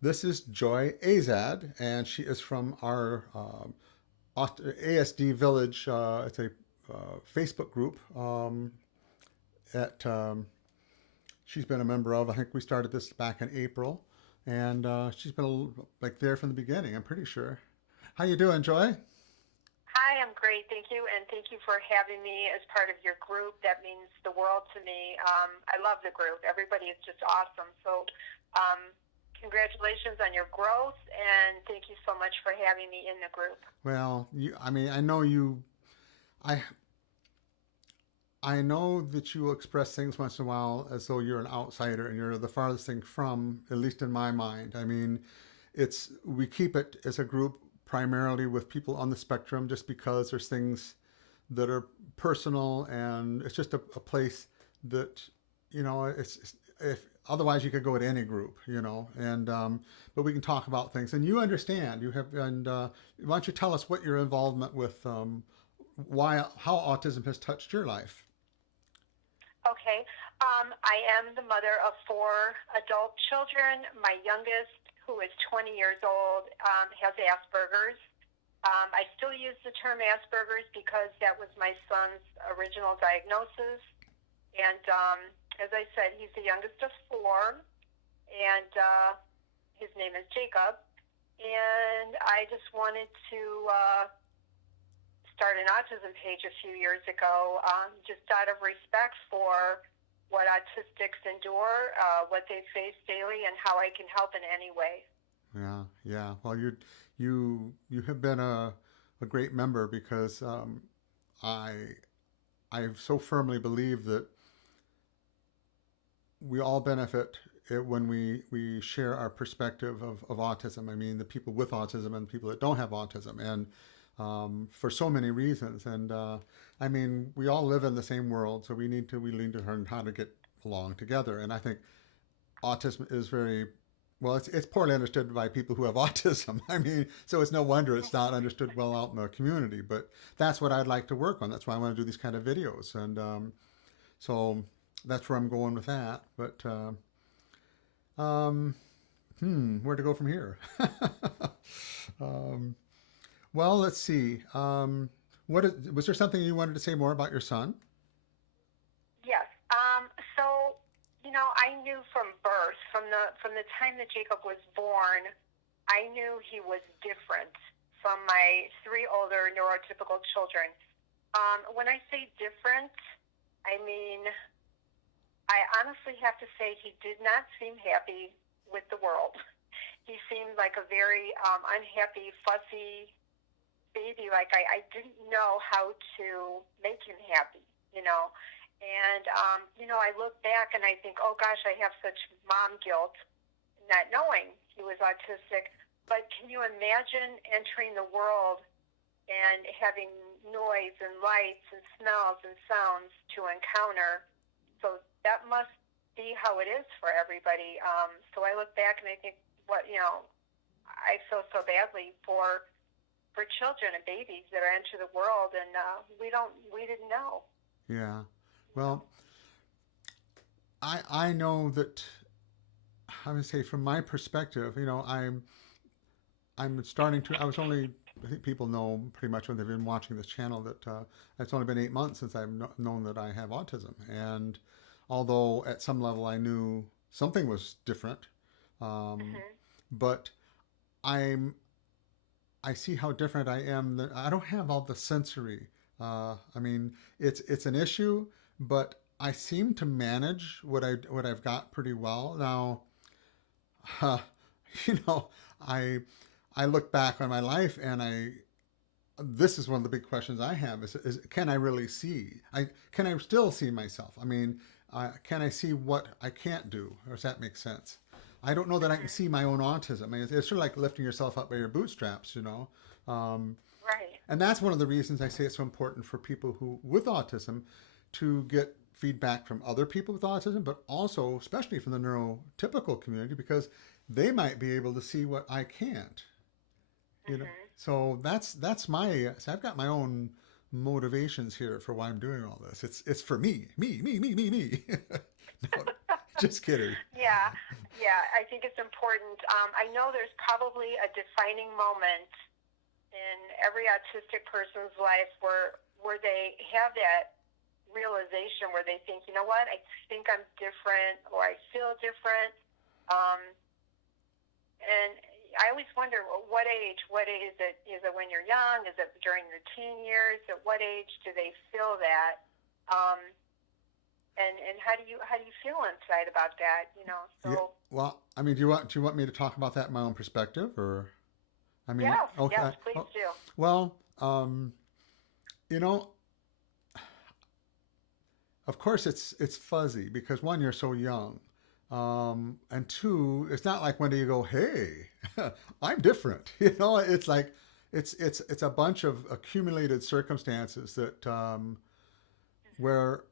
This is Joy Azad, and she is from our ASD Village. It's a Facebook group at she's been a member of. I think we started this back in April, and she's been like there from the beginning. I'm pretty sure. How you doing, Joy? Hi, I'm great. Thank you. And thank you for having me as part of your group. That means the world to me. I love the group. Everybody is just awesome. So, um, congratulations on your growth. And thank you so much for having me in the group. Well, I mean, I know you. I I know that you will express things once in a while as though you're an outsider and you're the farthest thing from, at least in my mind. I mean, it's we keep it as a group primarily with people on the spectrum just because there's things that are personal and it's just a place that it's if otherwise you could go to any group, and but we can talk about things and you understand you have and why don't you tell us what your involvement with why how autism has touched your life. Okay. I am the mother of four adult children. My youngest, who is 20 years old, has Asperger's. I still use the term Asperger's because that was my son's original diagnosis. And as I said, he's the youngest of four, and his name is Jacob. And I just wanted to start an autism page a few years ago, just out of respect for what autistics endure, what they face daily, and how I can help in any way. Yeah, yeah. Well, you have been a great member because I I so firmly believe that we all benefit when we share our perspective of autism. I mean, the people with autism and people that don't have autism, and for so many reasons. And I mean, we all live in the same world, so we need to learn how to get along together. And I think autism is very well. It's poorly understood by people who have autism. I mean, so it's no wonder it's not understood well out in the community. But that's what I'd like to work on. That's why I want to do these kind of videos, and so that's where I'm going with that. But um, where to go from here? um, well, let's see. Was there something you wanted to say more about your son? Yes. So, I knew from birth, from the time that Jacob was born, I knew he was different from my three older neurotypical children. When I say different, I mean I honestly have to say he did not seem happy with the world. He seemed like a very unhappy, fussy baby. Like I didn't know how to make him happy, you know. And I look back and I think, oh gosh, I have such mom guilt, not knowing he was autistic. But can you imagine entering the world and having noise and lights and smells and sounds to encounter? So that must be how it is for everybody. So I look back and I think, I feel so badly for children and babies that are into the world, and we didn't know. Yeah. You know. Well, I know that I would say from my perspective, I'm starting to. I was only. I think people know pretty much when they've been watching this channel that it's only been 8 months since I've known that I have autism, and although at some level I knew something was different, um, Mm-hmm. but I'm I see how different I am. That I don't have all the sensory. I mean, it's an issue, but I seem to manage what I've got pretty well now. Uh, you know, I I look back on my life and I this is one of the big questions I have is can I really see? Can I still see myself? I mean, can I see what I can't do? Or does that make sense? I don't know that I can Mm-hmm. see my own autism. I mean, it's sort of like lifting yourself up by your bootstraps, Um, Right. and that's one of the reasons I say it's so important for people who with autism to get feedback from other people with autism, but also especially from the neurotypical community because they might be able to see what I can't. you know Mm-hmm. so that's my so I've got my own motivations here for why I'm doing all this. It's for me. No, Just kidding. Yeah, yeah. I think it's important. I know there's probably a defining moment in every autistic person's life where they have that realization where they think, you know what, I think I'm different or I feel different. Um, and I always wonder, what age? What age is it? Is it when you're young? Is it during your teen years? At what age do they feel that? Um, and how do you feel inside about that? Yeah. So Well, I mean, do you want me to talk about that in my own perspective, or I mean, yes, yes, okay. please Oh, do. well, you know, of course it's fuzzy because one, you're so young, and two, it's not like when do you go, hey, I'm different. It's like it's a bunch of accumulated circumstances that where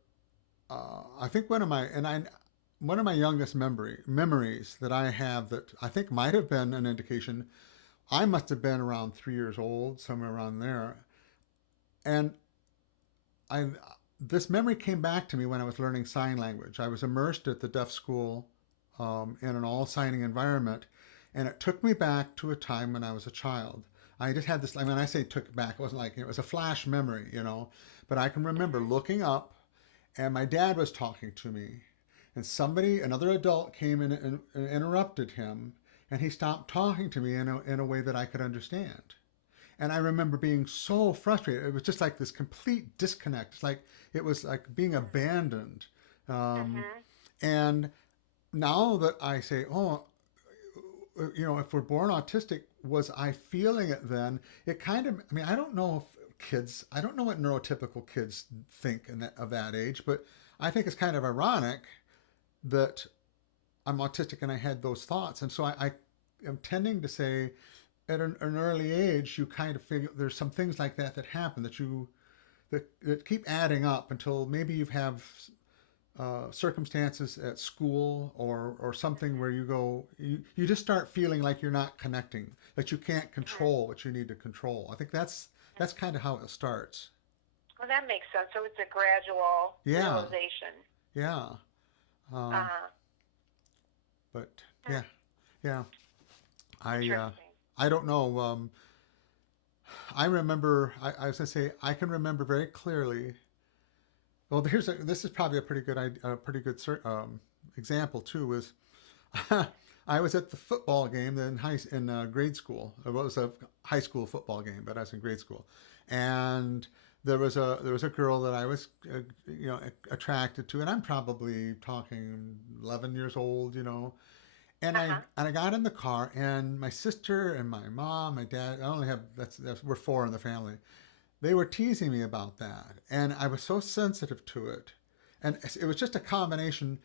I think one of my youngest memories that I have that I think might have been an indication. I must have been around 3 years old, somewhere around there, and I this memory came back to me when I was learning sign language. I was immersed at the deaf school in an all signing environment, and it took me back to a time when I was a child. I just had this. I mean, I say took back. It wasn't like it was a flash memory, but I can remember looking up, and my dad was talking to me, and another adult, came in and interrupted him, and he stopped talking to me in a way that I could understand. And I remember being so frustrated. It was just like this complete disconnect. It was like being abandoned. Um, Mhm. and now that I say, oh, if we're born autistic, was I feeling it then? It kind of, I mean, I don't know what neurotypical kids think of that age, but I think it's kind of ironic that I'm autistic and I had those thoughts. And so I am tending to say, at an early age, you kind of figure there's some things like that happen that keep adding up until maybe you have circumstances at school or something where you just start feeling like you're not connecting, that you can't Mhm. control what you need to control. I think that's kind of how it starts. Well, that makes sense. So it's a gradual Yeah, realization. yeah. Um, Uh, but hmm, yeah, yeah. I uh, interesting. I don't know. I remember. I was gonna say I can remember very clearly. Well, this is probably a pretty good example too. Was I was at the football game in grade school. It was a high school football game, but I was in grade school, and there was a girl that I was attracted to, and I'm probably talking 11 years old, and Uh I huh. and I got in the car, and my sister and my mom, my dad. I only have that's we're four in the family. They were teasing me about that, and I was so sensitive to it, and it was just a combination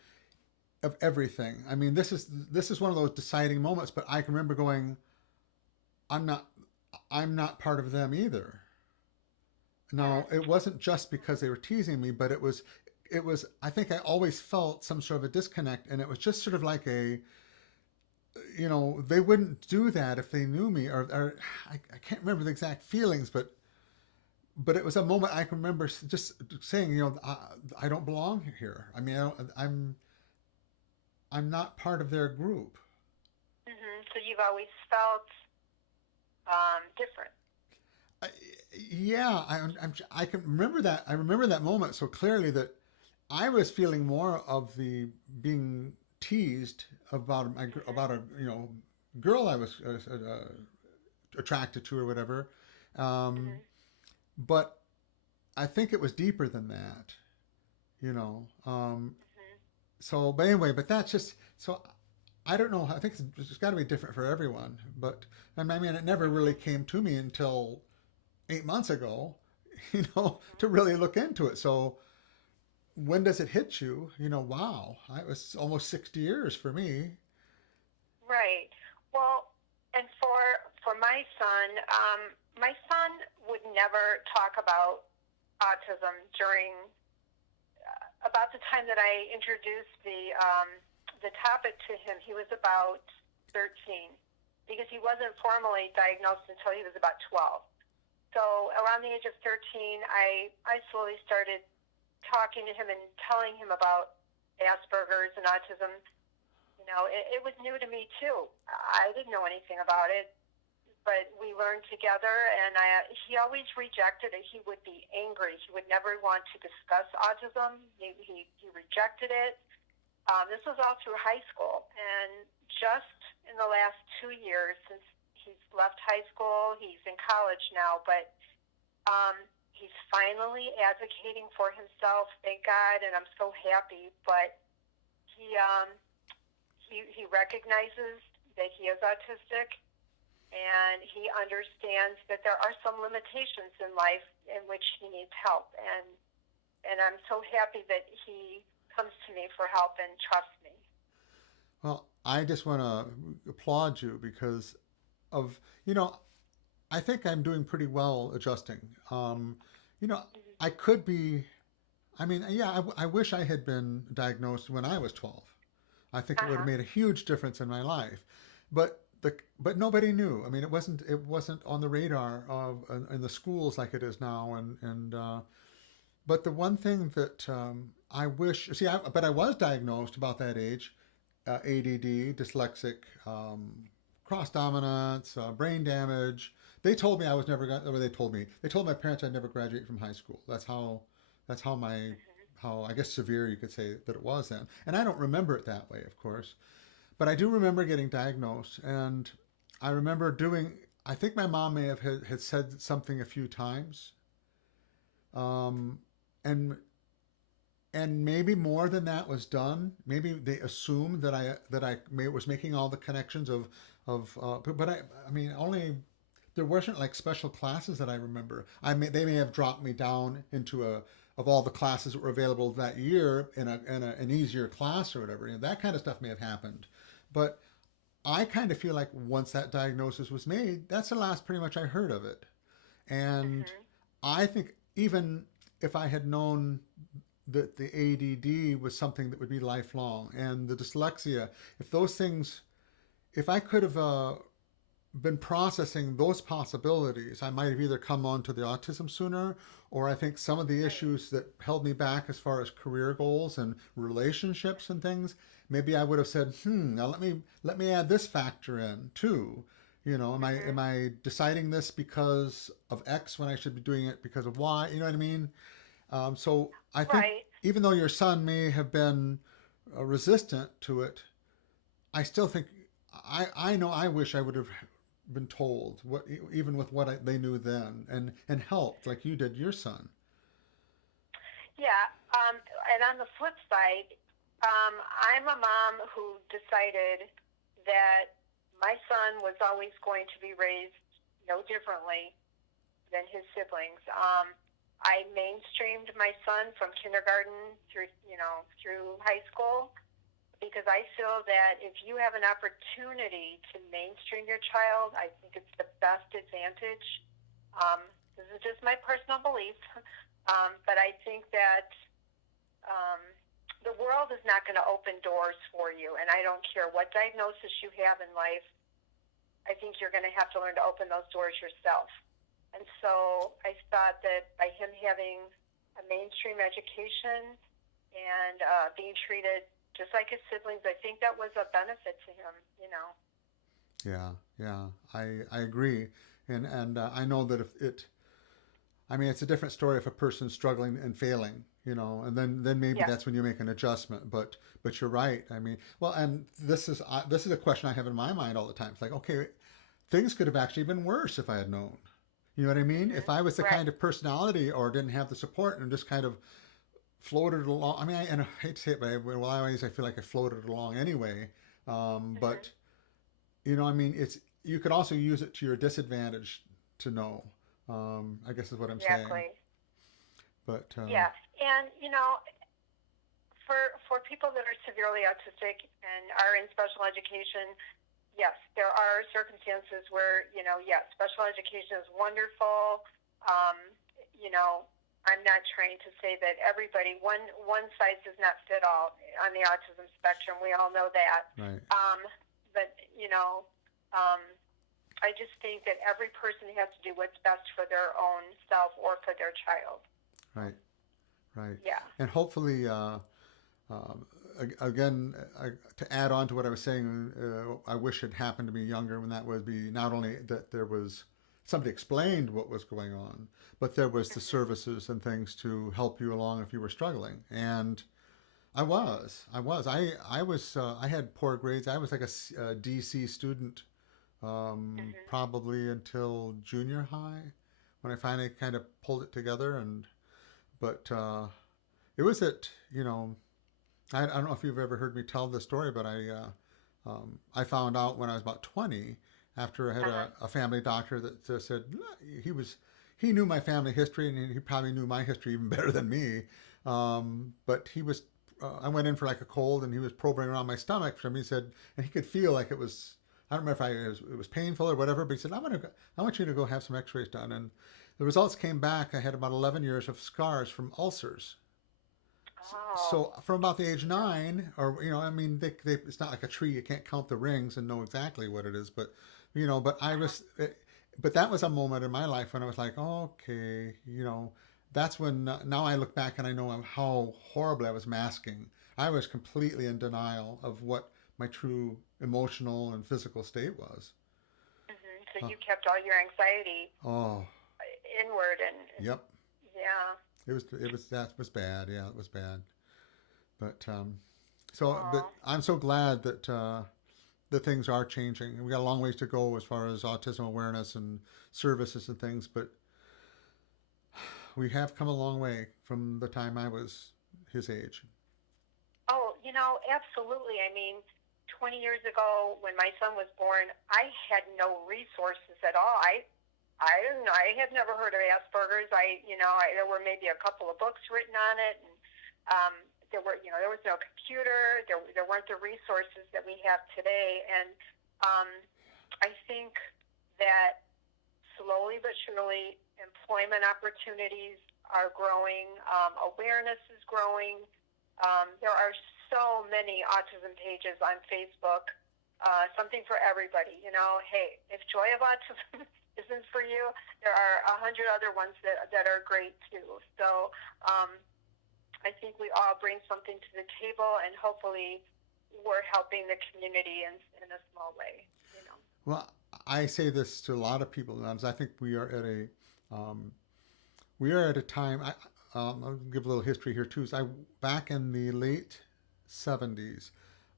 of everything. I mean, this is one of those deciding moments. But I can remember going, I'm not I'm not part of them either. Hmm. No, it wasn't just because they were teasing me, but it was I think I always felt some sort of a disconnect, and it was just sort of like they wouldn't do that if they knew me, or I can't remember the exact feelings, but it was a moment I can remember just saying, I don't belong here. I mean, I'm not part of their group. So you've always felt different. I, yeah, I can remember that. I remember that moment so clearly that I was feeling more of the being teased Hmm. about a girl I was attracted to or whatever, um, Hmm. but I think it was deeper than that. You know, um, Hmm. but anyway, but that's just so. I don't know. I think it's got to be different for everyone, but I mean, it never really Hmm. came to me until 8 months ago, to Hmm. really look into it. So when does it hit you? Wow, it was almost 60 years for me. Right. Well, and for my son would never talk about autism during about the time that I introduced the topic to him. He was about 13 because he wasn't formally diagnosed until he was about 12. So around the age of 13, I slowly started talking to him and telling him about Asperger's and autism, you know, it was new to me too. I didn't know anything about it, but we learned together. And he always rejected it. He would be angry. He would never want to discuss autism. He rejected it. This was all through high school, and just in the last 2 years, since he's left high school, he's in college now, but he's finally advocating for himself, thank God, and I'm so happy. But he recognizes that he is autistic, and he understands that there are some limitations in life in which he needs help, and I'm so happy that he comes to me for help and trusts me. Well, I just want to applaud you because of, you know, I think I'm doing pretty well adjusting. You know, I could be, I mean, yeah, I wish I had been diagnosed when I was 12. I think it would have Uh-huh. made a huge difference in my life. But nobody knew. I mean, it wasn't on the radar of in the schools like it is now. But the one thing that I wish, see, but I was diagnosed about that age, ADD, dyslexic, cross dominance, brain damage. They told me I was never going. Or they told my parents I'd never graduate from high school. That's how my how I guess severe you could say that it was then. And I don't remember it that way, of course, but I do remember getting diagnosed, and I remember doing. I think my mom may have had said something a few times, um, and and maybe more than that was done. Maybe they assumed that I was making all the connections but I mean only there wasn't like special classes that I remember. They may have dropped me down into a of all the classes that were available that year an easier class or whatever. You know, that kind of stuff may have happened, but I kind of feel like once that diagnosis was made, that's the last pretty much I heard of it. And Mhm. I think even if I had known that the ADD was something that would be lifelong and the dyslexia, if those things, if I could have been processing those possibilities, I might have either come on to the autism sooner, or I think some of the Right. issues that held me back as far as career goals and relationships and things, maybe I would have said, now let me add this factor in too. You know, am Mhm. I deciding this because of X when I should be doing it because of Y? You know what I mean? So I think Right. even though your son may have been resistant to it, I still think I know I wish I would have been told what even with what they knew then and helped like you did your son. Yeah. And on the flip side, I'm a mom who decided that my son was always going to be raised no differently than his siblings. I mainstreamed my son from kindergarten through high school, because I feel that if you have an opportunity to mainstream your child, I think it's the best advantage. Um, this is just my personal belief, but I think that um, the world is not going to open doors for you, and I don't care what diagnosis you have in life. I think you're going to have to learn to open those doors yourself. And so I thought that by him having a mainstream education and being treated just like his siblings, I think that was a benefit to him, you know. Yeah, yeah, I agree, and I know that if it, I mean, it's a different story if a person's struggling and failing, you know, and then maybe Yes. that's when you make an adjustment. But you're right. I mean, well, and this is a question I have in my mind all the time. It's like, okay, things could have actually been worse if I had known. You know what I mean? If Hmm. I was the kind Right. of personality or didn't have the support and just kind of floated along. I mean, and I hate to say it, but well, I feel like I floated along anyway. Hmm. But you know, I mean, you could also use it to your disadvantage to know. I guess is what I'm saying. Exactly. But Yeah. And for people that are severely autistic and are in special education, yes, there are circumstances where yes, special education is wonderful. Um, you know, I'm not trying to say that everybody one size does not fit all on the autism spectrum. We all know that. right, Um, but um, I just think that every person has to do what's best for their own self or for their child. So, right, right, yeah. and hopefully, uh, again, to add on to what I was saying, I wish it happened to me younger, when that would be not only that there was somebody explained what was going on, but there was the services and things to help you along if you were struggling. And I had poor grades. I was like a DC student, probably until junior high, when I finally kind of pulled it together. But it was at, I don't know if you've ever heard me tell this story, but I found out when I was about 20, after I had Uh-huh. a family doctor that said he knew my family history, and he probably knew my history even better than me. But I went in for like a cold, and he was probing around my stomach for me. He said, and he could feel like it was, I don't remember if it was painful or whatever, but he said, I want you to go have some x-rays done. And the results came back. I had about 11 years of scars from ulcers. Oh. So from about the age 9, or I mean, it's not like a tree. You can't count the rings and know exactly what it is, but but Uh-huh. but that was a moment in my life when I was like, okay, that's when, now I look back and I know how horribly I was masking. I was completely in denial of what my true emotional and physical state was. So Uh, you kept all your anxiety oh, inward, and yep. yeah. That was bad. Yeah, it was bad. But but Oh. I'm so glad that things are changing. We got a long ways to go as far as autism awareness and services and things, but we have come a long way from the time I was his age. Oh, absolutely. I mean, 20 years ago when my son was born, I had no resources at all. I didn't know. I had never heard of Asperger's. There were maybe a couple of books written on it, and um, there was no computer. There weren't the resources that we have today, and um, I think that slowly but surely, employment opportunities are growing, awareness is growing. There are so many autism pages on Facebook, something for everybody. Hey, if Joy of Autism isn't for you, there are 100 other ones that are great too. So I think we all bring something to the table, and hopefully we're helping the community in a small way. Well, I say this to a lot of people, and I think um, we are at a time. I'll give a little history here too. Back in the late '70s,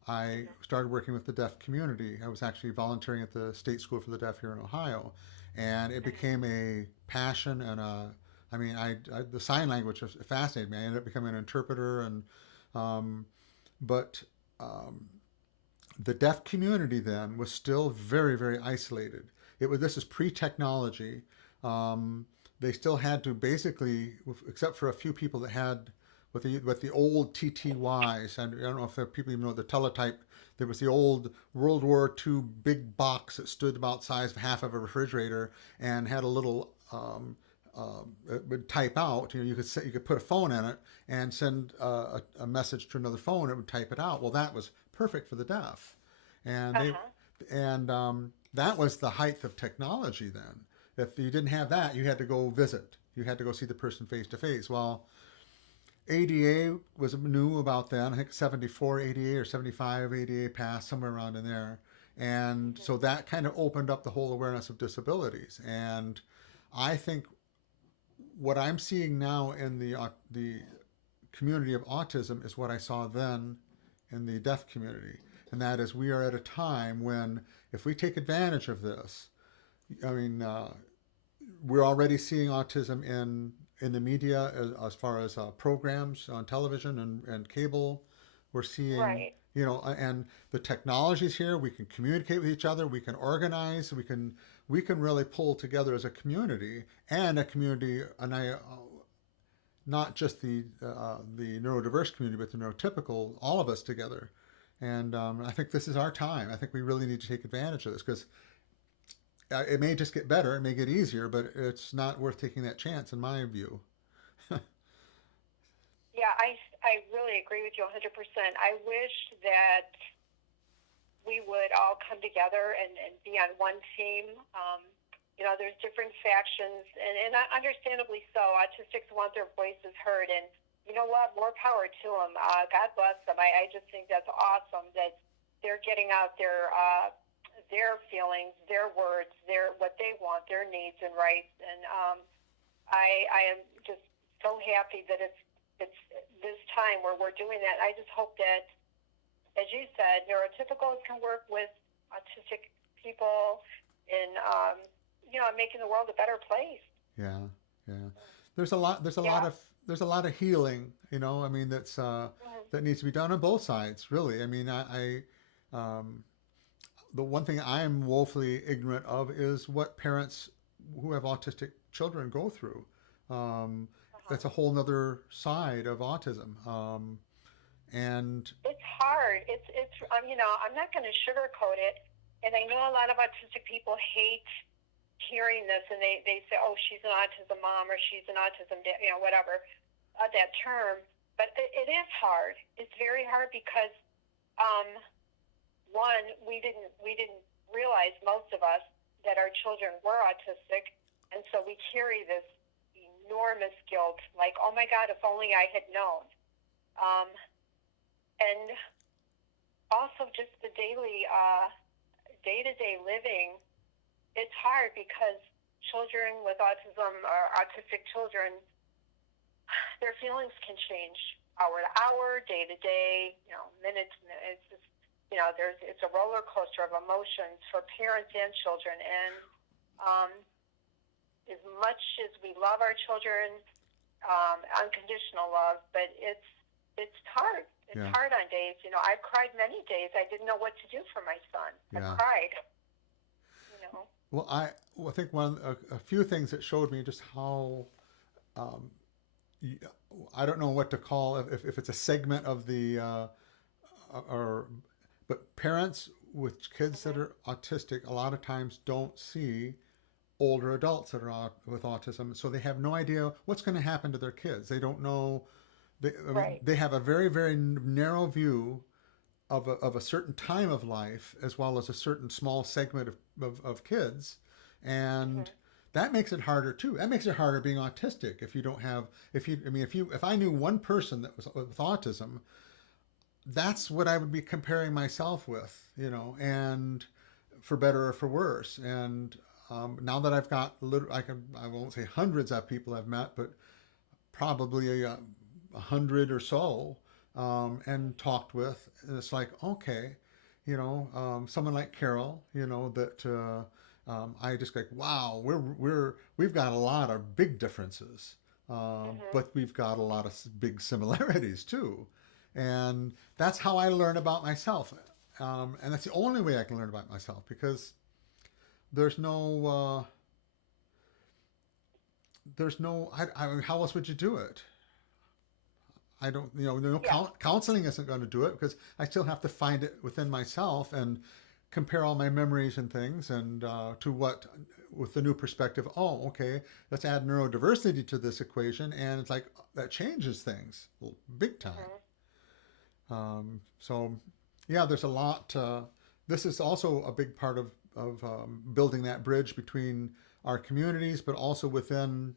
I Mm-hmm. started working with the deaf community. I was actually volunteering at the State School for the Deaf here in Ohio, and it Mm-hmm. became a passion and I mean, the sign language fascinated me. I ended up becoming an interpreter, and um, but um, the deaf community then was still very, very isolated. This is pre-technology. Um, they still had to basically, except for a few people that had with the old TTYs, and I don't know if people even know the teletype. There was the old World War II big box that stood about the size of half of a refrigerator and had a little it would type out. You could put a phone in it and send a message to another phone. It would type it out. Well, that was perfect for the deaf, and Uh huh. that was the height of technology then. If you didn't have that, you had to go visit. You had to go see the person face to face. Well, ADA was new about then. I think 74 ADA or 75 ADA passed, somewhere around in there. And Mm-hmm. so that kind of opened up the whole awareness of disabilities. And I think what I'm seeing now in the community of autism is what I saw then in the deaf community. And that is, we are at a time when, if we take advantage of this, I mean, we're already seeing autism in the media as far as programs on television and cable. We're seeing, Right. and the technology's here. We can communicate with each other. We can organize. We can really pull together as a community, and a community, and not just the neurodiverse community, but the neurotypical, all of us together. And I think this is our time. I think we really need to take advantage of this, because it may just get better, it may get easier, but it's not worth taking that chance, in my view. Yeah, I really agree with you 100%. I wish that we would all come together and be on one team. There's different factions, and understandably so. Autistics want their voices heard, and you know what? More power to them. God bless them. I just think that's awesome that they're getting out their feelings, their words, their what they want, their needs and rights. And I am just so happy that it's this time where we're doing that. I just hope that, as you said, neurotypicals can work with autistic people in making the world a better place. Yeah, yeah. There's a lot. There's a lot Yeah. of there's a lot of healing. I mean, Mm-hmm. that needs to be done on both sides. Really. I mean, the one thing I am woefully ignorant of is what parents who have autistic children go through. Um, Uh-huh. that's a whole other side of autism. And It's hard. It's I'm not going to sugarcoat it. And I know a lot of autistic people hate hearing this, and they say, "Oh, she's an autism mom," or "She's an autism dad," whatever that term. But it is hard. It's very hard because um, one, we didn't realize, most of us, that our children were autistic, and so we carry this enormous guilt, like, "Oh my God, if only I had known." Um, and also just the daily, day-to-day living, it's hard because children with autism or autistic children, their feelings can change hour to hour, day to day, minute to minute. It's just, it's a roller coaster of emotions for parents and children. And um, as much as we love our children, unconditional love, but it's hard. It's yeah, hard on days. I've cried many days. I didn't know what to do for my son. I yeah. cried. You know. Well, I think a few things that showed me just how um, I don't know what to call if it's a segment of the or but parents with kids that Mhm. are autistic a lot of times don't see older adults that are with autism, so they have no idea what's going to happen to their kids. They don't know. I mean, Right. they have a very, very narrow view of a certain time of life, as well as a certain small segment of kids, and Mhm. that makes it harder too. That makes it harder being autistic if you don't have if you I mean if I knew one person that was with autism, that's what I would be comparing myself with, and for better or for worse. And now that I've got I won't say hundreds of people I've met, but probably a hundred or so, and talked with. And it's like, okay, someone like Carol, that I just like, wow, we've got a lot of big differences, Mhm. but we've got a lot of big similarities too. And that's how I learn about myself. And that's the only way I can learn about myself because there's no, I mean, how else would you do it? I don't, no Yeah. counseling isn't going to do it because I still have to find it within myself and compare all my memories and things and to what, with the new perspective, oh, okay, let's add neurodiversity to this equation. And it's like, that changes things big time. Mhm. So, yeah, there's a lot. This is also a big part of building that bridge between our communities, but also within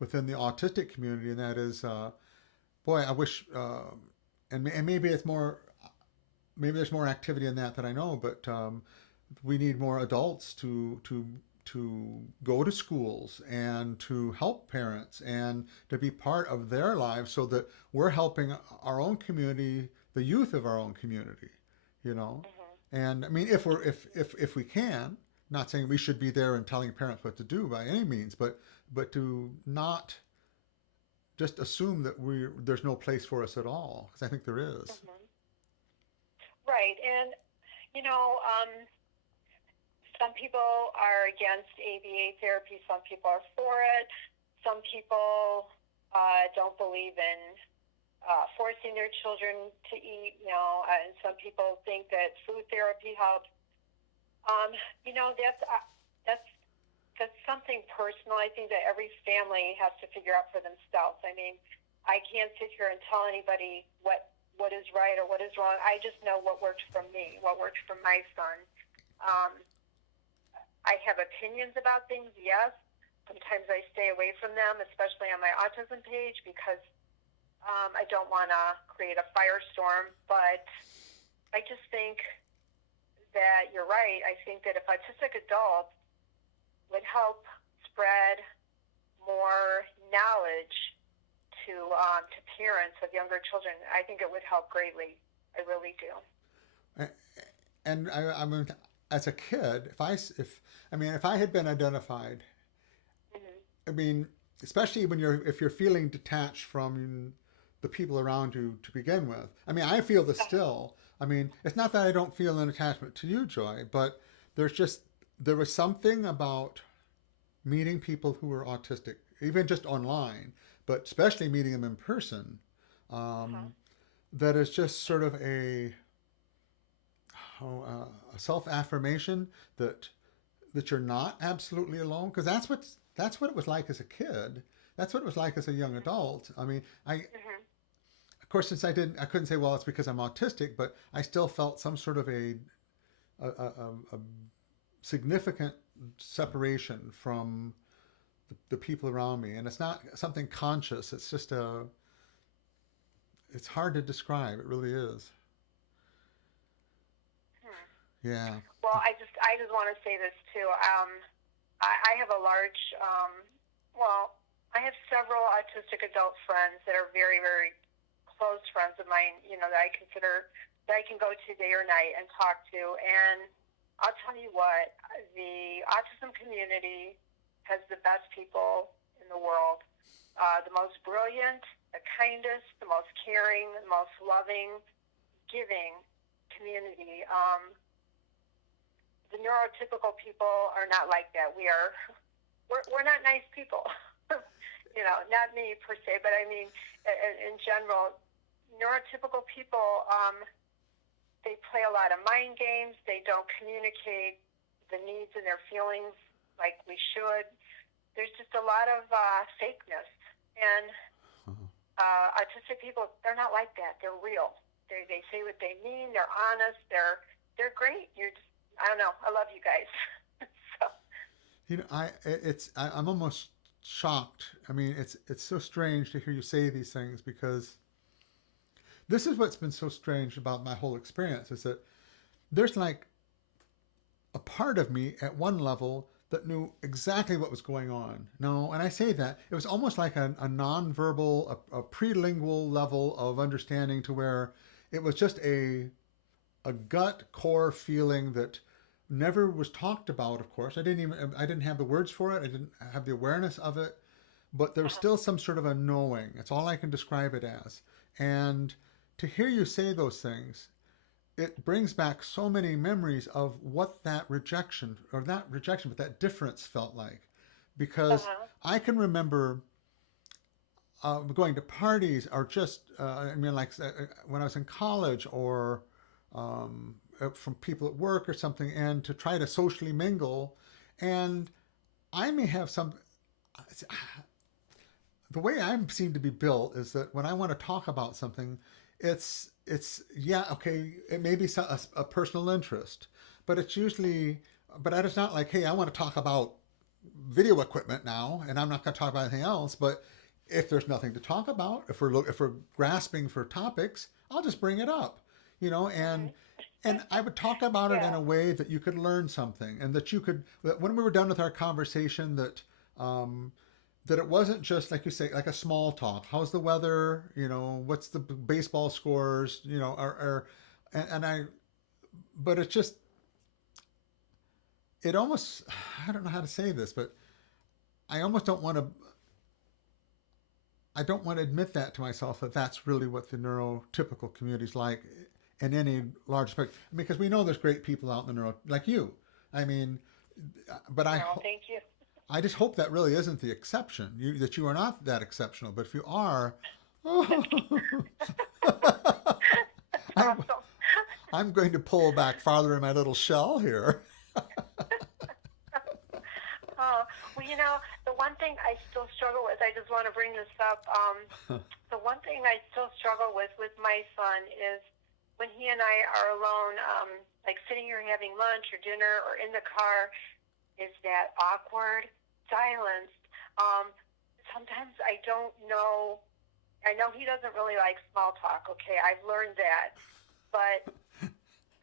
the autistic community, and that is boy, I wish, and maybe it's more, maybe there's more activity in that I know, but we need more adults to go to schools and to help parents and to be part of their lives, so that we're helping our own community, the youth of our own community, you know. Mhm. And I mean, if we can, not saying we should be there and telling parents what to do by any means, but to not just assume that there's no place for us at all, because I think there is. Mhm. Right. And you know, some people are against ABA therapy. Some people are for it. Some people don't believe in forcing their children to eat. And some people think that food therapy helps. Um, that's that's something personal. I think that every family has to figure out for themselves. I mean, I can't sit here and tell anybody what is right or what is wrong. I just know what works for me, what works for my son. Um, I have opinions about things, yes. Sometimes I stay away from them, especially on my autism page, because I don't want to create a firestorm, but I just think that you're right. I think that if autistic adults would help spread more knowledge to parents of younger children, I think it would help greatly. I really do. And I mean, as a kid, if I had been identified, Mm-hmm. I mean, especially if you're feeling detached from the people around you to begin with. I mean, I feel this still. I mean, it's not that I don't feel an attachment to you, Joy, but there was something about meeting people who were autistic, even just online, but especially meeting them in person, Uh-huh. um, that is just sort of a self affirmation that you're not absolutely alone, because that's what it was like as a kid. That's what it was like as a young adult. I mean, Mm-hmm. of course, since I couldn't say, well, it's because I'm autistic, but I still felt some sort of a significant separation from the people around me, and it's not something conscious. It's just it's hard to describe. It really is. Hmm. Yeah. Well, I just want to say this too. I have a large, well, I have several autistic adult friends that are very, very close friends of mine, that I consider that I can go to day or night and talk to. And I'll tell you what, the autism community has the best people in the world. The most brilliant, the kindest, the most caring, the most loving, giving community. The neurotypical people are not like that. We're not nice people. Not me per se, but I mean, in general, neurotypical people, they play a lot of mind games. They don't communicate the needs and their feelings like we should. There's just a lot of fakeness. And autistic people, they're not like that. They're real. They say what they mean. They're honest. They're great. I don't know. I love you guys. So, I'm almost shocked. I mean, it's so strange to hear you say these things, because this is what's been so strange about my whole experience, is that there's like a part of me at one level that knew exactly what was going on. No, and I say that it was almost like a nonverbal, a prelingual level of understanding, to where it was just a gut core feeling that never was talked about. Of course, I didn't have the words for it. I didn't have the awareness of it, but there was uh-huh. still some sort of a knowing. It's all I can describe it as. And to hear you say those things, it brings back so many memories of what that rejection, or not rejection, but that difference felt like. Because Uh-huh. I can remember going to parties, or just, I mean, like when I was in college, or from people at work or something, and to try to socially mingle. And I may have the way I seem to be built is that when I want to talk about something, it's yeah, okay, it may be a personal interest, but it's usually, but it's not like, hey, I want to talk about video equipment now, and I'm not going to talk about anything else. But if there's nothing to talk about, if we're grasping for topics, I'll just bring it up, Mm-hmm. and I would talk about it in Yeah. a way that you could learn something, and that when we were done with our conversation, um, that it wasn't just, like you say, like a small talk. How's the weather? What's the baseball scores? And I, but it's just, it almost, I don't know how to say this, but I almost I don't want to admit that to myself, that that's really what the neurotypical community is like in any large respect. Because we know there's great people out in the like you. I mean, but Well, thank you. I just hope that really isn't the exception. That you are not that exceptional. But if you are, oh, That's I'm awesome. I'm going to pull back farther in my little shell here. Oh, well, the one thing I still struggle with, I just want to bring this up. The one thing I still struggle with my son is when he and I are alone, like sitting here having lunch or dinner or in the car, is that awkward silence. Um, Sometimes I don't know. I know he doesn't really like small talk. Okay, I've learned that, but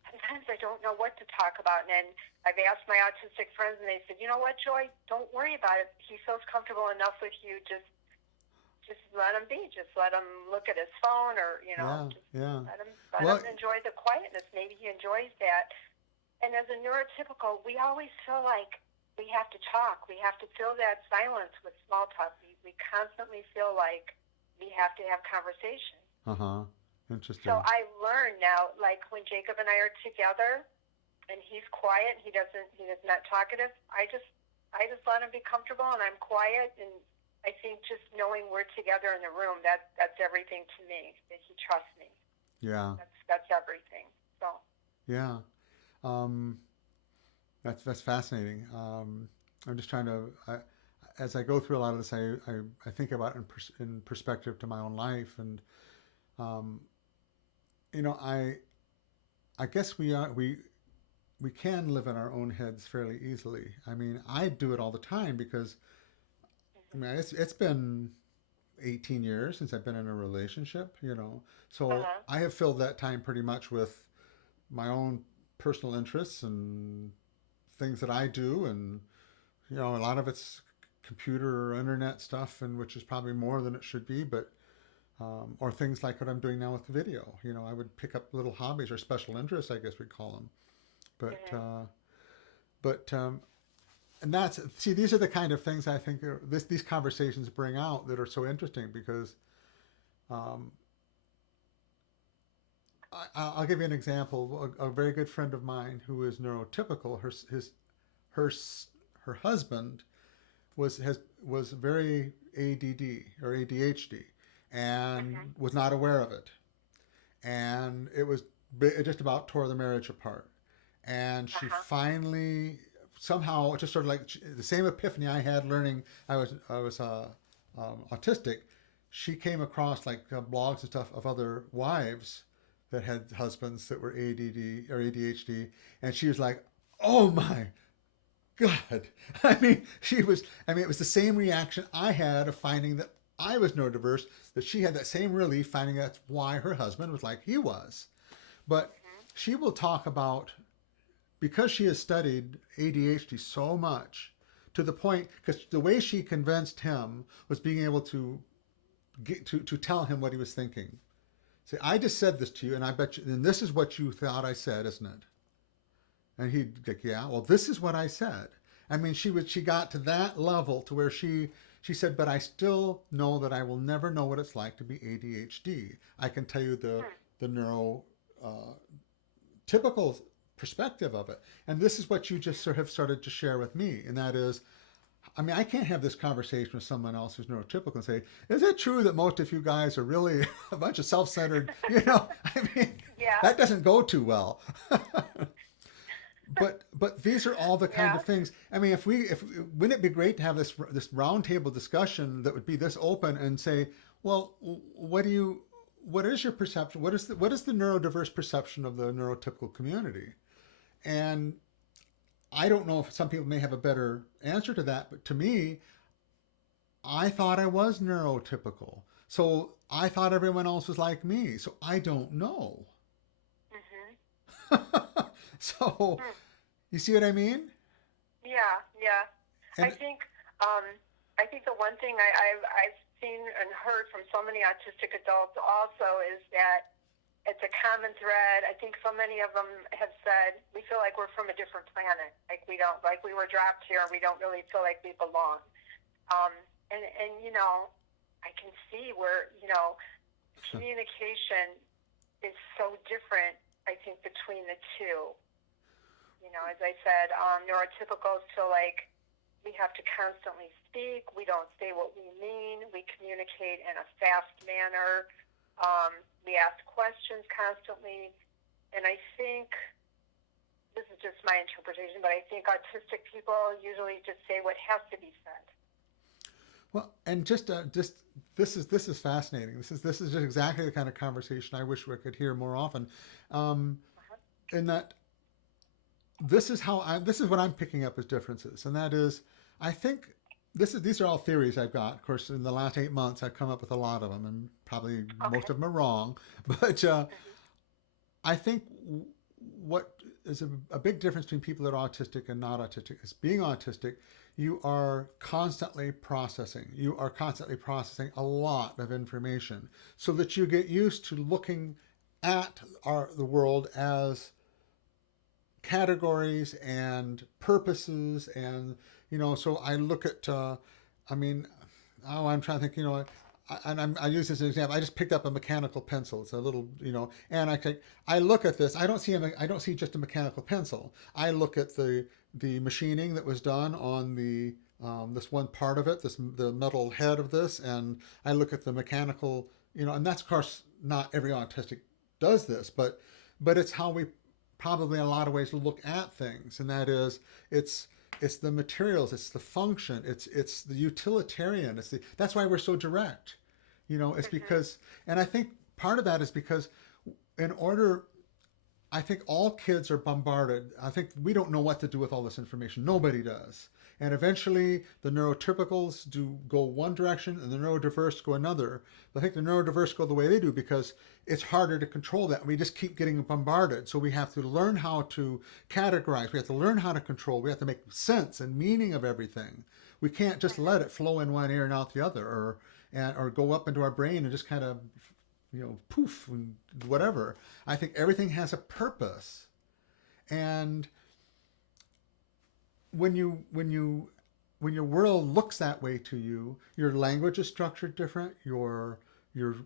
sometimes I don't know what to talk about. And then I've asked my autistic friends, and they said, you know what, Joy, don't worry about it. He feels comfortable enough with you. Just let him be. Just let him look at his phone, or Yeah, just yeah. let Well, him enjoy the quietness. Maybe he enjoys that. And as a neurotypical, we always feel like we have to talk. We have to fill that silence with small talk. We constantly feel like we have to have conversation. uh-huh. So Interesting. I learn now, like when Jacob and I are together, and he's quiet, he is not talkative. I just let him be comfortable, and I'm quiet. And I think just knowing we're together in the room, that's everything to me. That he trusts me. Yeah. That's everything. So. Yeah. Um, that's fascinating. I'm just trying to, as I go through a lot of this, I think about it in perspective to my own life, and um, you know, I guess we can live in our own heads fairly easily. I mean, I do it all the time because I mean it's been 18 years since I've been in a relationship, Uh so huh. I have filled that time pretty much with my own personal interests and things that I do, and a lot of it's computer or internet stuff, and which is probably more than it should be, but or things like what I'm doing now with the video. I would pick up little hobbies or special interests, I guess we'd call them. But Mhm. but and that's see, these are the kind of things I think these conversations bring out that are so interesting because um, I'll give you an example. A very good friend of mine who is neurotypical. Her her husband was very ADD or ADHD Mhm. and was not aware of it, and it just about tore the marriage apart. And Uh she huh. finally somehow just sort of like the same epiphany I had learning I was autistic. She came across like blogs and stuff of other wives that had husbands that were ADD or ADHD, and she was like, "Oh my God!" I mean, she was. I mean, it was the same reaction I had of finding that I was neurodiverse. That she had that same relief finding that's why her husband was like he was. But Mhm. she will talk about because she has studied ADHD so much to the point because the way she convinced him was being able to get to tell him what he was thinking. Say, I just said this to you, and I bet you, and this is what you thought I said, isn't it? And he'd like, yeah, well, this is what I said. I mean, she got to that level to where she said, but I still know that I will never know what it's like to be ADHD. I can tell you Hmm. the neuro uh, typical perspective of it. And this is what you just Mhm. sort of started to share with me. And that is, I mean, I can't have this conversation with someone else who's neurotypical and say, is it true that most of you guys are really a bunch of self centered? I mean, Yeah. that doesn't go too well. But these are all the kind Yeah. of things. I mean, if wouldn't it be great to have this roundtable discussion that would be this open and say, well, what is your perception? What is the neurodiverse perception of the neurotypical community? And I don't know if some people may have a better answer to that, but to me, I thought I was neurotypical. So I thought everyone else was like me. So I don't know. Mhm. So Hmm. you see what I mean? Yeah. Yeah. I And think. Um. I think the one thing I've seen and heard from so many autistic adults also is that it's a common thread. I think so many of them have said we feel like we're from a different planet. Like we don't, like we were dropped here and we don't really feel like we belong. Um, and I can see where communication is so different. I think between the two. As I said, neurotypicals feel like we have to constantly speak. We don't say what we mean. We communicate in a fast manner. We ask questions constantly. And I think this is just my interpretation, but I think autistic people usually just say what has to be said. well, and just this is fascinating. This is just exactly the kind of conversation I wish we could hear more often. Um, Uh-huh. in that this is what I'm picking up as differences, and that is, I think these are all theories I've got. Of course, in the last 8 months, I've come up with a lot of them, and probably most Okay. of them are wrong. But Hmm. I think what is a big difference between people that are autistic and not autistic is being autistic, you are constantly processing. You are constantly processing a lot of information so that you get used to looking at the world as categories and purposes. And so I look at I mean, oh, I'm trying to think, I use this as an example. I just picked up a mechanical pencil. It's a little, and I look at this. I don't see just a mechanical pencil. I look at the machining that was done on this one part of it, the metal head of this, and I look at the mechanical, and that's of course not every autistic does this, but it's how we probably in a lot of ways look at things, and that is it's the materials, it's the function, it's the utilitarian, that's why we're so direct. It's Hmm. because, and I think part of that is because in order, I think all kids are bombarded. I think we don't know what to do with all this information. Nobody does. And eventually the neurotypicals do go one direction and the neurodiverse go another. But I think the neurodiverse go the way they do because it's harder to control that. We just keep getting bombarded. So we have to learn how to categorize. We have to learn how to control. We have to make sense and meaning of everything. We can't just Hmm. let it flow in one ear and out the other, or go up into our brain and just kind of poof and whatever. I think everything has a purpose, and when your world looks that way to you, your language is structured different. Your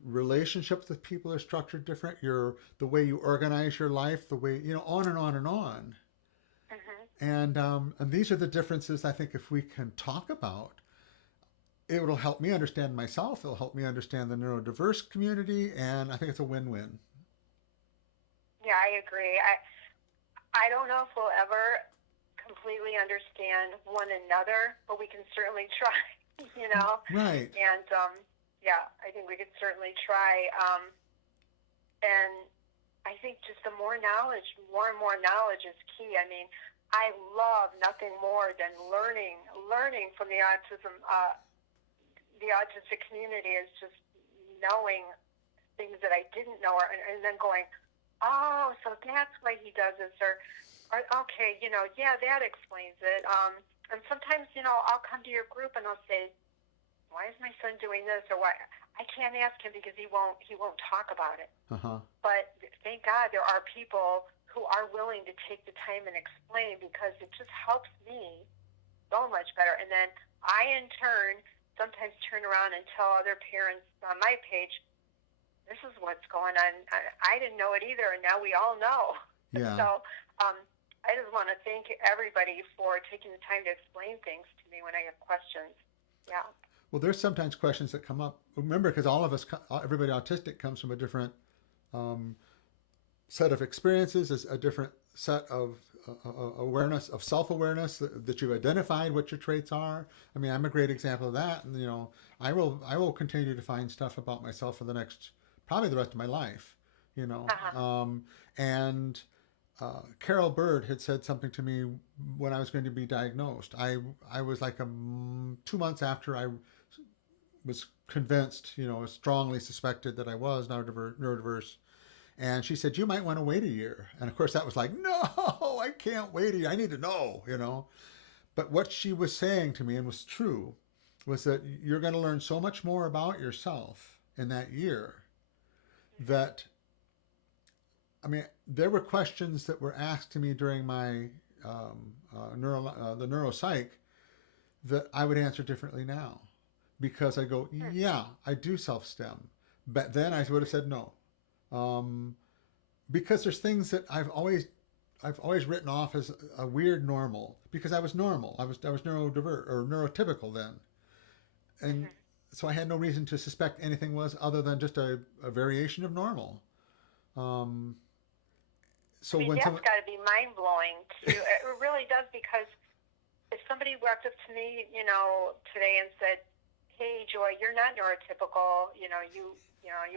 relationships with people are structured different. The way you organize your life, the way on and on and on. Hmm. And these are the differences I think if we can talk about, it will help me understand myself. It'll help me understand the neurodiverse community, and I think it's a win-win. Yeah, I agree. I don't know if we'll ever completely understand one another, but we can certainly try, you know. Right. And yeah, I think we could certainly try. And I think just the more knowledge, more and more knowledge is key. I mean, I love nothing more than learning from the autistic community is just knowing things that I didn't know, and then going, oh, so that's why he does this, or okay, yeah, that explains it. And sometimes, I'll come to your group and I'll say, why is my son doing this, or why I can't ask him because he won't talk about it. Uh-huh. But thank God there are people who are willing to take the time and explain, because it just helps me so much better. And then I, in turn, sometimes turn around and tell other parents on my page, this is what's going on. I didn't know it either, and now we all know. Yeah. So um, I just want to thank everybody for taking the time to explain things to me when I have questions. Yeah. Well, there's sometimes questions that come up. Remember, because all of us, everybody autistic comes from a different um, set of experiences, is a different set of awareness, of self-awareness, that you've identified what your traits are. I mean, I'm a great example of that, and I will continue to find stuff about myself for the next, probably the rest of my life. You know, Uh-huh. um, and Carol Bird had said something to me when I was going to be diagnosed. I was like 2 months after I was convinced, strongly suspected that I was neurodiverse. And she said, you might want to wait a year. And of course, that was like, no, I can't wait a year. I need to know. But what she was saying to me, and was true, was that you're going to learn so much more about yourself in that year Mm-hmm. that, I mean, there were questions that were asked to me during my the neuropsych that I would answer differently now, because I go, yeah, I do self stem. But then I would have said no, um, because there's things that I've always written off as a weird normal, because I was normal. I was neurodiverse or neurotypical then, and Mm-hmm. so I had no reason to suspect anything was other than just a variation of normal. Um, I so mean, when that's someone, got to be mind blowing too. It really does, because if somebody walked up to me, today and said, "Hey, Joy, you're not neurotypical. You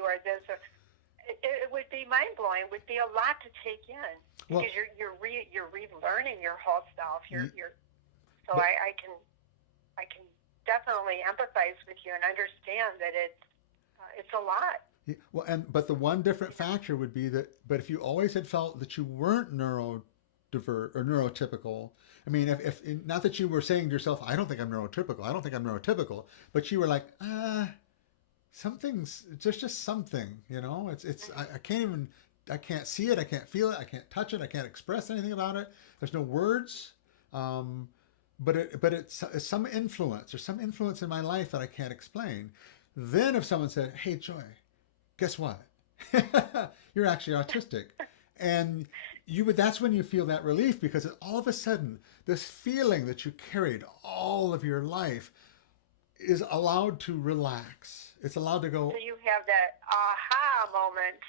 are this," it would be mind blowing. It would be a lot to take in, well, because you're relearning your whole self. You're so but I can definitely empathize with you and understand that it's a lot. Yeah, well, but the one different factor would be that, but if you always had felt that you weren't neurodiverse or neurotypical, I mean, if not that you were saying to yourself, I don't think I'm neurotypical, I don't think I'm neurotypical, but you were like, something's there's just something, I can't even, I can't see it, I can't feel it, I can't touch it, I can't express anything about it. There's no words, um, but it's some influence. There's some influence in my life that I can't explain. Then if someone said, "Hey, Joy, guess what? You're actually autistic," and that's when you feel that relief, because all of a sudden this feeling that you carried all of your life is allowed to relax. It's allowed to go. So you have that aha moment.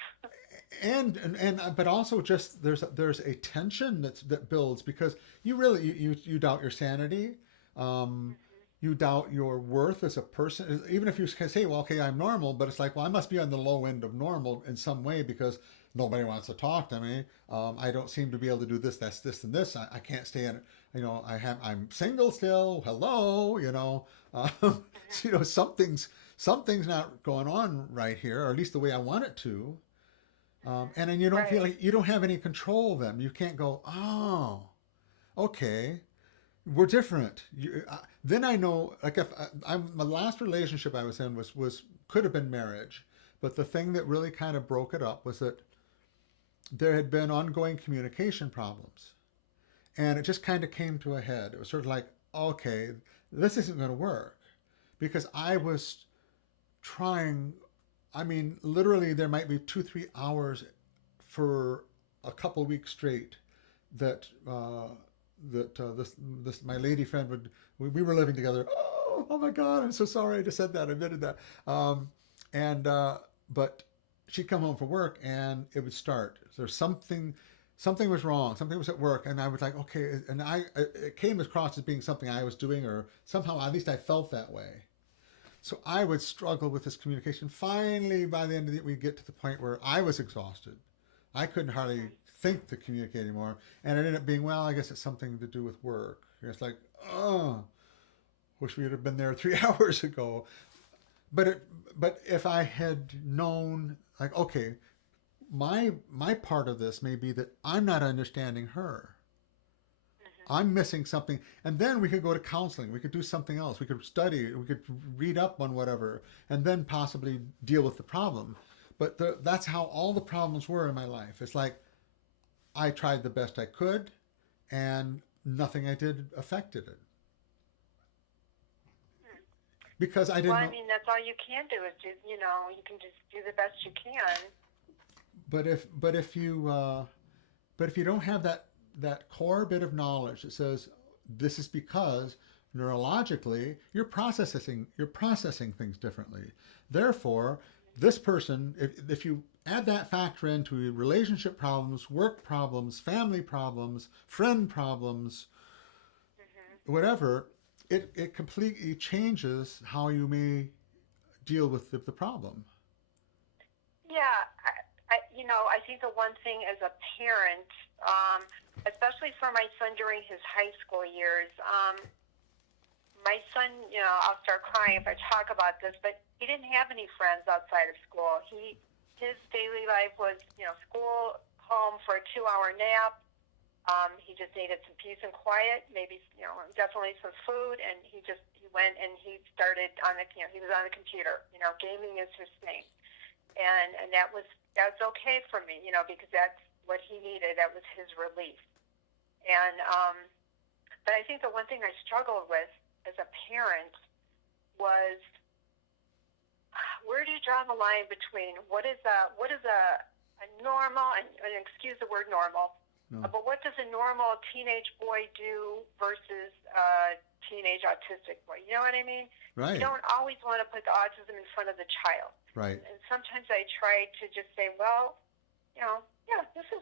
And but also just there's a tension that builds, because you really you doubt your sanity. um you doubt your worth as a person, even if you can say, well, okay, I'm normal, but it's like, well, I must be on the low end of normal in some way, because nobody wants to talk to me. I don't seem to be able to do this, that's this and this. I can't stay in, I'm single still, hello, something's not going on right here, or at least the way I want it to. And then you don't feel Right. like you don't have any control of them. You can't go, oh, okay, we're different. Then I know, like, if my last relationship I was in was could have been marriage, but the thing that really kind of broke it up was that there had been ongoing communication problems, and it just kind of came to a head. It was sort of like, okay, this isn't going to work, because I was trying. I mean, literally, there might be 2-3 hours for a couple of weeks straight that this my lady friend we were living together. Oh my God! I'm so sorry I just said that. I admitted that. And but she'd come home from work and it would start. There's something was wrong. Something was at work, and I was like, okay. And it came across as being something I was doing, or somehow at least I felt that way. So I would struggle with this communication. Finally, by the end of it, we'd get to the point where I was exhausted. I couldn't hardly think to communicate anymore. And it ended up being, well, I guess it's something to do with work. And it's like, oh, wish we would have been there 3 hours ago. But if I had known, like, okay, my part of this may be that I'm not understanding her. I'm missing something. And then we could go to counseling. We could do something else. We could study. We could read up on whatever, and then possibly deal with the problem. But that's how all the problems were in my life. It's like I tried the best I could, and nothing I did affected it, because I Well, didn't I know. mean, that's all you can do is just, you can just do the best you can. But if you don't have that core bit of knowledge that says this is because neurologically you're processing things differently. Therefore, this person, if you add that factor into relationship problems, work problems, family problems, friend problems, whatever, it completely changes how you may deal with the problem. Yeah, I think the one thing as a parent, especially for my son during his high school years, my son, I'll start crying if I talk about this, but he didn't have any friends outside of school. His daily life was, school, home for a 2-hour nap. He just needed some peace and quiet, maybe, definitely some food, and he went and he started he was on the computer. Gaming is his thing. And that's okay for me, because that's what he needed. That was his relief. And but I think the one thing I struggled with as a parent was, where do you draw the line between what is a normal, and excuse the word normal, No. but what does a normal teenage boy do versus a teenage autistic boy? You know what I mean? You Right. don't always want to put the autism in front of the child. Right. And sometimes I try to just say, well, yeah, this is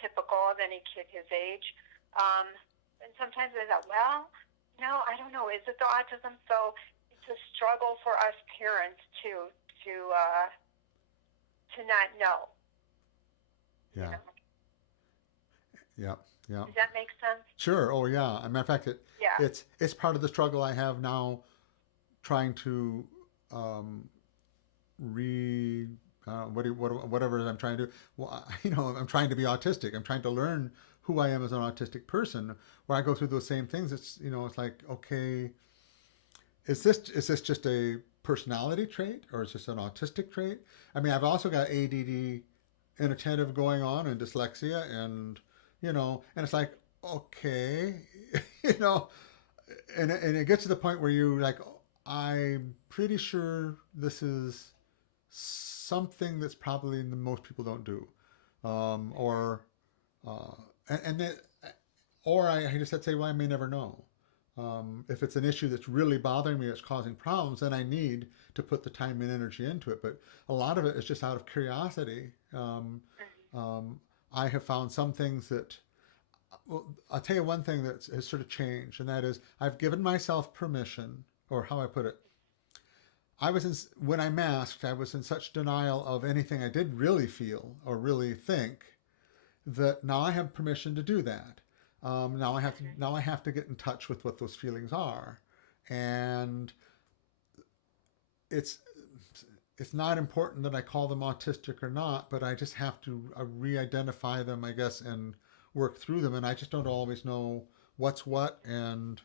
typical of any kid his age. And sometimes I thought, well, no, I don't know. Is it the autism? So it's a struggle for us parents to not know. Yeah. Yeah. Yeah. Does that make sense? Sure. Oh, yeah. As a matter of fact, Yeah. it's part of the struggle I have now trying to um, re whatever I'm trying to do. Well, I'm trying to be autistic. I'm trying to learn who I am as an autistic person. Where I go through those same things, it's like, okay, is this just a personality trait or is this an autistic trait? I mean, I've also got ADD, inattentive going on, and dyslexia, and and it's like, okay, you know, and it gets to the point where you like, I'm pretty sure this is something that's probably most people don't do, or uh, and that, or I just had to say, well, I may never know. If it's an issue that's really bothering me, it's causing problems, then I need to put the time and energy into it. But a lot of it is just out of curiosity. Um, I have found some things that, well, I'll tell you one thing that has sort of changed, and that is I've given myself permission, or how I put it, when I masked, I was in such denial of anything I did really feel or really think that now I have permission to do that. Now I have to get in touch with what those feelings are, and it's it's not important that I call them autistic or not, but I just have to re-identify them, I guess, and work through them. And I just don't always know what's what. And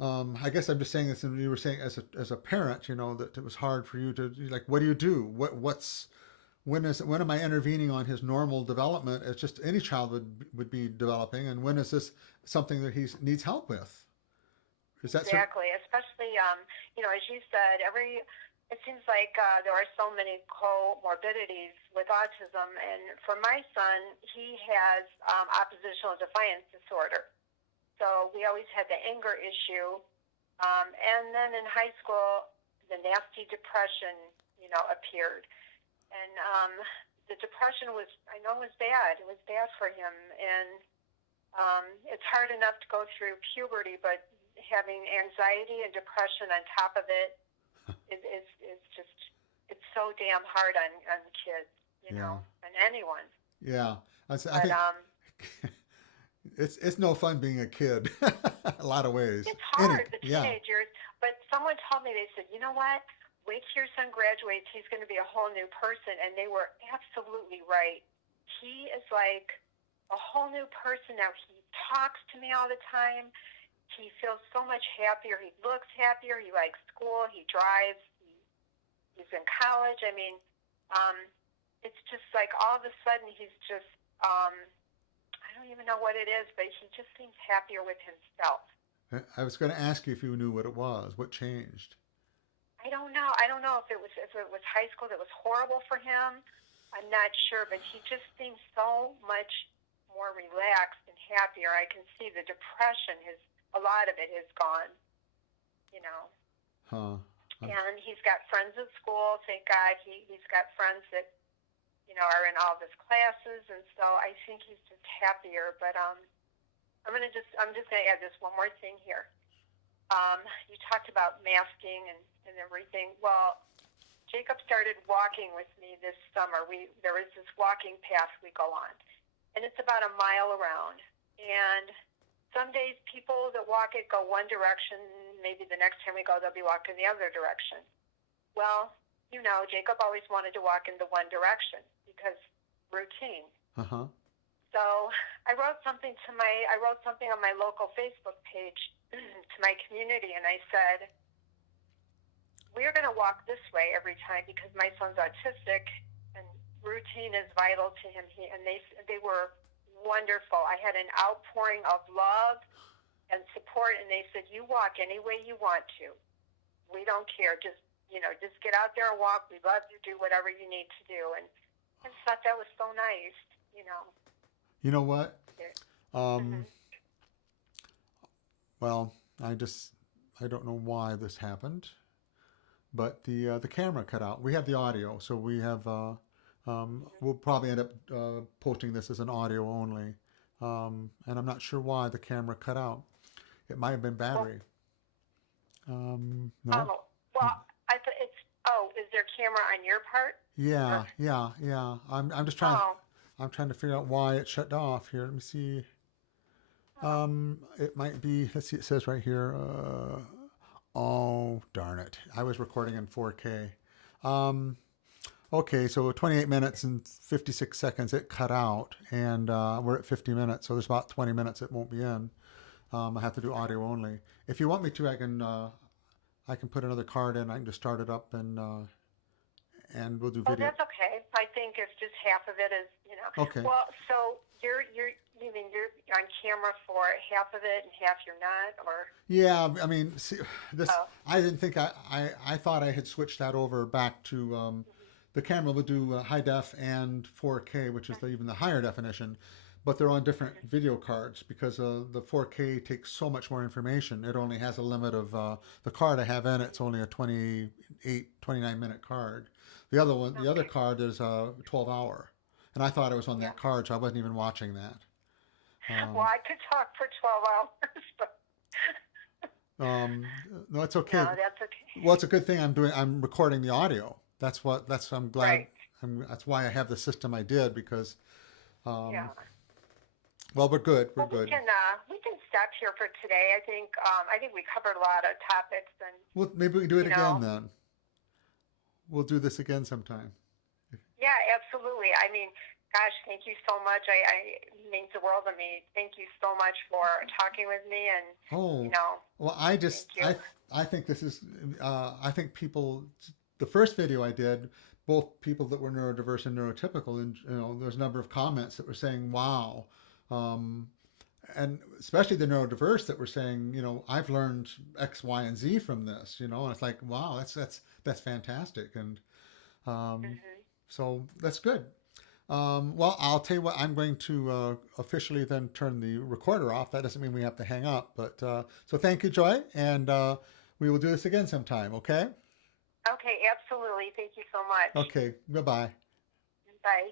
I guess I'm just saying this, and you were saying as a parent, that it was hard for you to like, what do you do? When am I intervening on his normal development as just any child would be developing, and when is this something that he needs help with? Is that exactly? Especially, as you said, it seems like there are so many comorbidities with autism, and for my son, he has oppositional defiance disorder. So we always had the anger issue, and then in high school, the nasty depression, appeared. And the depression was bad. It was bad for him. And it's hard enough to go through puberty, but having anxiety and depression on top of it is just, it's so damn hard on kids, and anyone. Yeah. I But think it's no fun being a kid, a lot of ways. it's hard, the Yeah. teenagers. But someone told me, they said, you know what? Wait till your son graduates. He's going to be a whole new person. And they were absolutely right. He is like a whole new person now. He talks to me all the time. He feels so much happier. He looks happier. He likes school. He drives. He's in college. I mean, it's just like all of a sudden he's just, I don't even know what it is, but he just seems happier with himself. I was going to ask you if you knew what it was. What changed? I don't know. I don't know if it was high school that was horrible for him. I'm not sure, but he just seems so much more relaxed and happier. I can see the depression a lot of it is gone. Huh. And he's got friends at school. Thank God, he's got friends that are in all of his classes, and so I think he's just happier. But I'm just gonna add this one more thing here. You talked about masking and everything. Well, Jacob started walking with me this summer. There is this walking path we go on, and it's about a mile around. And some days people that walk it go one direction. Maybe the next time we go, they'll be walking the other direction. Well, Jacob always wanted to walk in the one direction because routine. Uh-huh. So I wrote something on my local Facebook page to my community, and I said, we're going to walk this way every time because my son's autistic and routine is vital to him. They were wonderful. I had an outpouring of love and support, and they said, you walk any way you want to. We don't care. Just get out there and walk. We love you. Do whatever you need to do. And I just thought that was so nice, You know what? Mm-hmm. Well, I don't know why this happened, but the camera cut out. We have the audio, so we have we'll probably end up posting this as an audio only, and I'm not sure why the camera cut out. It might have been battery. No. Oh, well, I thought it's. Oh, is there camera on your part? Yeah, yeah. I'm just trying. I'm trying to figure out why it shut off here. Let me see. It might be. Let's see. It says right here. Oh, darn it. I was recording in 4K. Um, okay, so 28 minutes and 56 seconds it cut out, and we're at 50 minutes, so there's about 20 minutes it won't be in. I have to do audio only. If you want me to, I can put another card in. I can just start it up and we'll do Oh, video. that's okay. I think if just half of it is, Okay. Well, so you mean you're on camera for half of it and half you're not, or Yeah, I mean, see, this oh, I didn't think I thought I had switched that over back to the camera would do high def and 4K, which is even the higher definition, but they're on different video cards because the 4K takes so much more information. It only has a limit of the card I have in it's only a 29-minute card. The other okay, card is a 12-hour, and I thought it was on yeah. that card, so I wasn't even watching that. Well, Um, I could talk for 12 hours, but um, no, it's no, okay. that's okay. Well, it's a good thing I'm recording the audio. I'm glad, Right. that's why I have the system I did because, um, Yeah. well, we're good. We're Well, good. we can stop here for today. I think we covered a lot of topics, and Well, maybe we can do it you again know, then. We'll do this again sometime. yeah, absolutely. I mean, gosh, thank you so much. It means the world to me. Thank you so much for talking with me, and you Oh, know, well, thank you. I think this is, I think people, the first video I did, both people that were neurodiverse and neurotypical, and, there's a number of comments that were saying, wow. Um, and especially the neurodiverse that were saying, I've learned X, Y, and Z from this, and it's like, wow, that's fantastic. And um, Hmm. so that's good. Well, I'll tell you what, I'm going to officially then turn the recorder off. That doesn't mean we have to hang up, but so thank you, Joy, and we will do this again sometime, okay? Okay, absolutely. Thank you so much. Okay, goodbye. Bye.